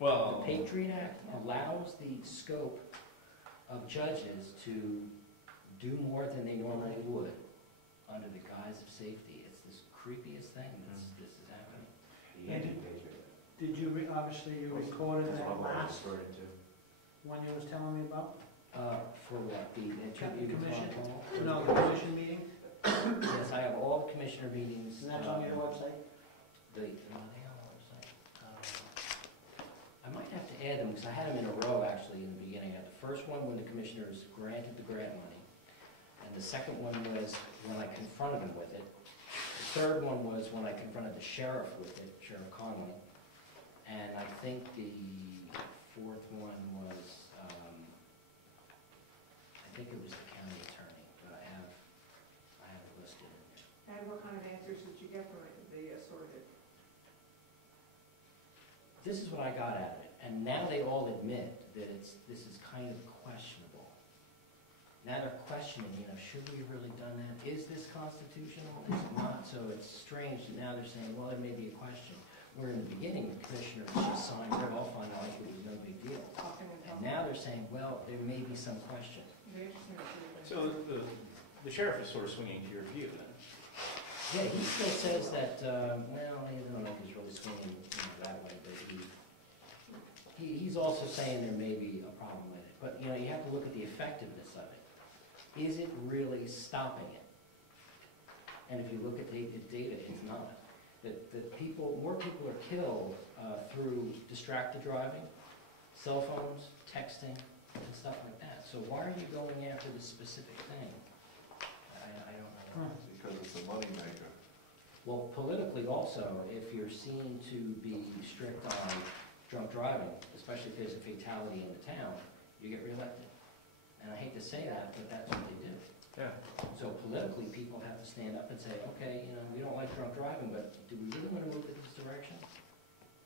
Well, The Patriot Act allows the scope of judges to do more than they normally would under the guise of safety. It's this creepiest thing this is happening. The anti-patriot. Did you, obviously you recorded That's that what I was last referring to. one you was telling me about? For what, the Commission? call? No, the commission meeting, Yes, I have all the commissioner meetings. and that's on your website? They on the website. I might have to add them, because I had them in a row, actually, in the beginning. I had the first one when the commissioners granted the grant money, and the second one was when I confronted them with it. The third one was when I confronted the sheriff with it, Sheriff Conley, and I think the fourth one was, I think it was the county attorney, but I have it listed in here. And what kind of answers did you get from the assorted? This is what I got out of it, and now they all admit that this is kind of questionable. Now they're questioning, should we have really done that? Is this constitutional? Is it not? So it's strange that now they're saying, well, there may be a question. Where in the beginning, the commissioners just signed it off on like it was no big deal. And now they're saying, well, there may be some question. so the sheriff is sort of swinging to your view then. Yeah, he still says that, well, I don't know if he's really swinging that way, but he's also saying there may be a problem with it. But, you have to look at the effectiveness of it. Is it really stopping it? And if you look at the data, it's not. That more people are killed through distracted driving, cell phones, texting, and stuff like that. So why are you going after this specific thing? I don't know. Because it's a moneymaker. Well, politically also, if you're seen to be strict on drunk driving, especially if there's a fatality in the town, you get reelected. And I hate to say that, but that's what they do. Yeah. So politically, people have to stand up and say, okay, we don't like drunk driving, but do we really want to move in this direction?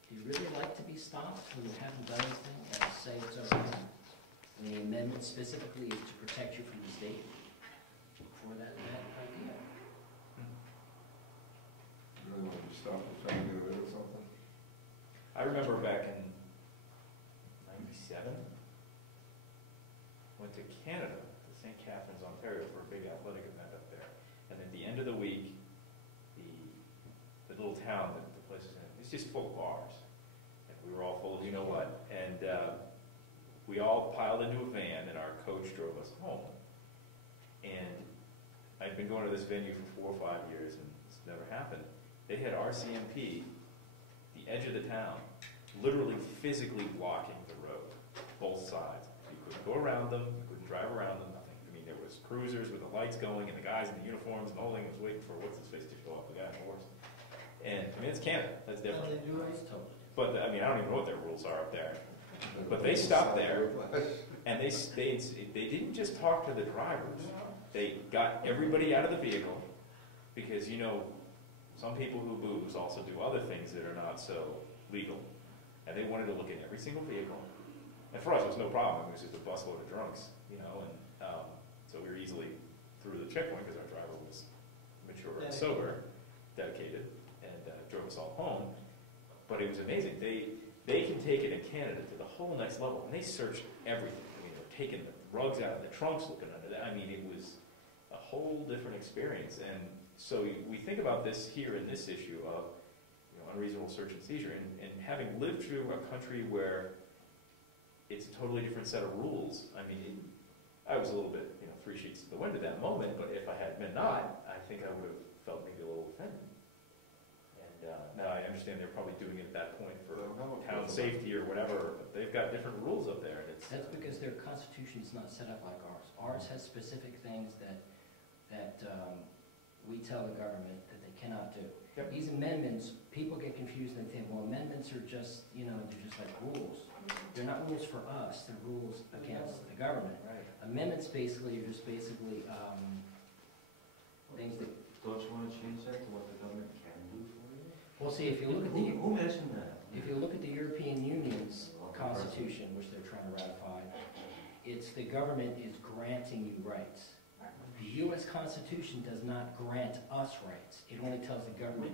Do you really like to be stopped when you haven't done anything and say it's okay? And the amendment specifically is to protect you from the state for that idea. You really want to stop the trying to get rid of something? I remember back in '97, went to Canada, to St. Catharines, Ontario, for a big athletic event up there. And at the end of the week, the little town that the place is in, it's just full of bars. And we were all full of you-know-what. And we all piled into a van, and our coach drove us home. And I'd been going to this venue for 4 or 5 years, and it's never happened. They had RCMP, the edge of the town, literally physically blocking the road, both sides. You couldn't go around them, you couldn't drive around them, nothing. I mean, there was cruisers with the lights going, and the guys in the uniforms, and the whole thing was waiting for what's-his-face to show up, the guy on the horse. And, I mean, it's Canada, that's different. They do race Totally. But, I mean, I don't even know what their rules are up there. But they stopped there, and they didn't just talk to the drivers. They got everybody out of the vehicle, because, some people who booze also do other things that are not so legal. And they wanted to look at every single vehicle. And for us, it was no problem. It was just a busload of drunks, and so we were easily through the checkpoint because our driver was mature and sober, dedicated, and drove us all home. But it was amazing. They can take it in Canada to the whole next level, and they searched everything. I mean, they're taking the rugs out of the trunks, looking under that. I mean, it was a whole different experience. And so we think about this here in this issue of unreasonable search and seizure, and having lived through a country where it's a totally different set of rules. I mean, I was a little bit, 3 sheets to the wind at that moment, but if I had been not, I think I would have felt maybe a little offended. And now I understand they're probably doing it at that point for town safety or whatever, but they've got different rules up there. And That's because their constitution is not set up like ours. Ours has specific things that we tell the government that they cannot do. Yep. These amendments, people get confused and think, well, amendments are just, they're just like rules. They're not rules for us, they're rules against the government. Right. Amendments basically are just things that... Don't you want to change that to what the government can do for you? Well, see, if you look at Who mentioned that? If you look at the European Union's constitution, which they're trying to ratify, it's the government is granting you rights. The US Constitution does not grant us rights. It only tells the government.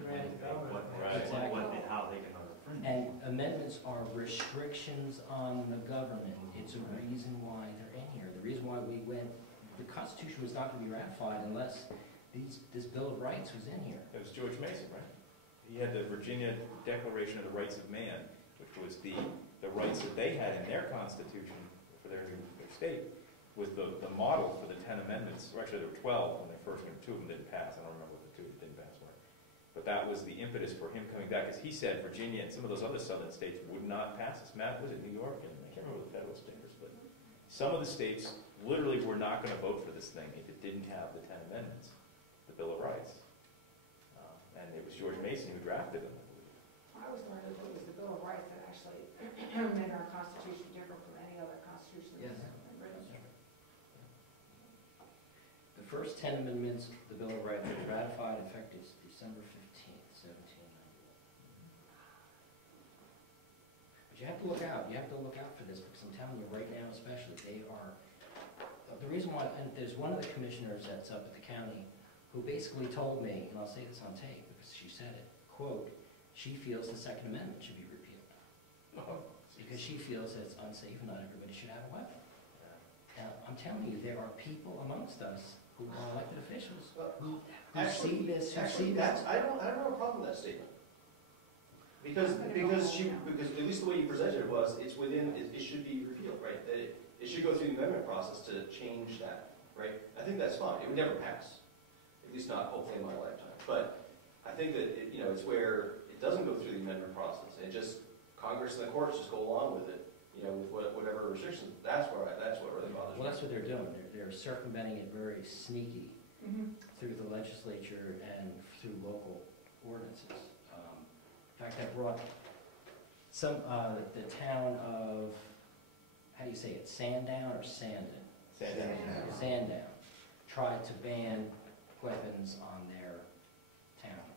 How they can infringe. And amendments are restrictions on the government. It's a reason why they're in here. The reason why the Constitution was not going to be ratified unless this Bill of Rights was in here. It was George Mason, right? He had the Virginia Declaration of the Rights of Man, which was the rights that they had in their constitution for their state, was the model for the 10 amendments. Or actually, there were 12 when they first came. 2 of them didn't pass. I don't remember what the 2 that didn't pass were. But that was the impetus for him coming back, because he said Virginia and some of those other southern states would not pass this. Matt, was it New York? And I can't remember the federal standards, but some of the states literally were not going to vote for this thing if it didn't have the 10 amendments, the Bill of Rights. And it was George Mason who drafted them, I believe. I always learned that it was the Bill of Rights that actually made our Constitution different from any other Constitution Yes. that's been written. The first 10 amendments, the Bill of Rights, was ratified effective December 15th, 1791. But you have to look out. You have to look out for this, because I'm telling you right now especially, they are, the reason why, and there's one of the commissioners that's up at the county who basically told me, and I'll say this on tape because she said it, quote, she feels the Second Amendment should be repealed. Because she feels that it's unsafe and not everybody should have a weapon. Now, I'm telling you, there are people amongst us who are elected officials who see this, I don't have a problem with that statement. Because at least the way you presented it was, it's within, it should be repealed, right? That it should go through the amendment process to change that, right? I think that's fine. It would never pass. At least not hopefully in my lifetime. But I think that, it's where it doesn't go through the amendment process. And just, Congress and the courts just go along with it, with whatever restrictions. That's what really bothers me. well, that's what they're doing. They're circumventing it very sneaky through the legislature and through local ordinances. In fact, I brought the town of, how do you say it, Sandown or Sandon? Sandown tried to ban weapons on their town,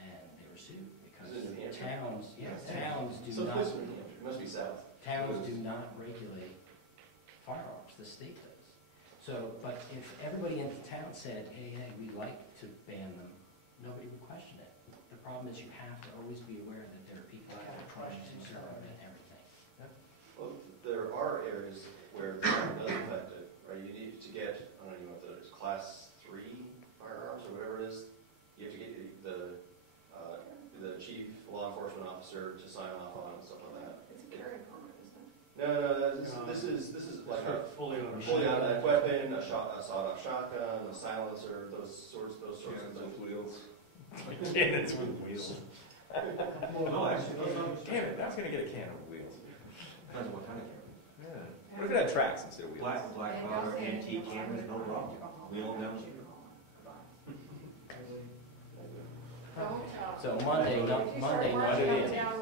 and they were sued because Is it New Hampshire? towns do So not. close to New Hampshire. It must be south. Towns do not regulate firearms, the state does. So, but if everybody in the town said, hey, we'd like to ban them, nobody would question it. The problem is you have to always be aware that there are people out there trying to circumvent everything. Well, there are areas where the town does affect it, right? You need to get, I don't know what it's class 3 firearms or whatever it is. You have to get the chief law enforcement officer to sign off on it and stuff like that. It's a carry permit, isn't it? No, this is like a fully fully automatic weapon, a sawed-off shotgun, a silencer, those sorts of Cannons things. with wheels. Cannons with wheels. No, actually, Damn it, I was going to get a cannon with wheels. depends what kind of camera. Yeah. What if it had tracks instead of wheels? Black powder, antique cameras, no problem. Wheel them. Don't, So Monday, if you start Monday, marching up Monday. and down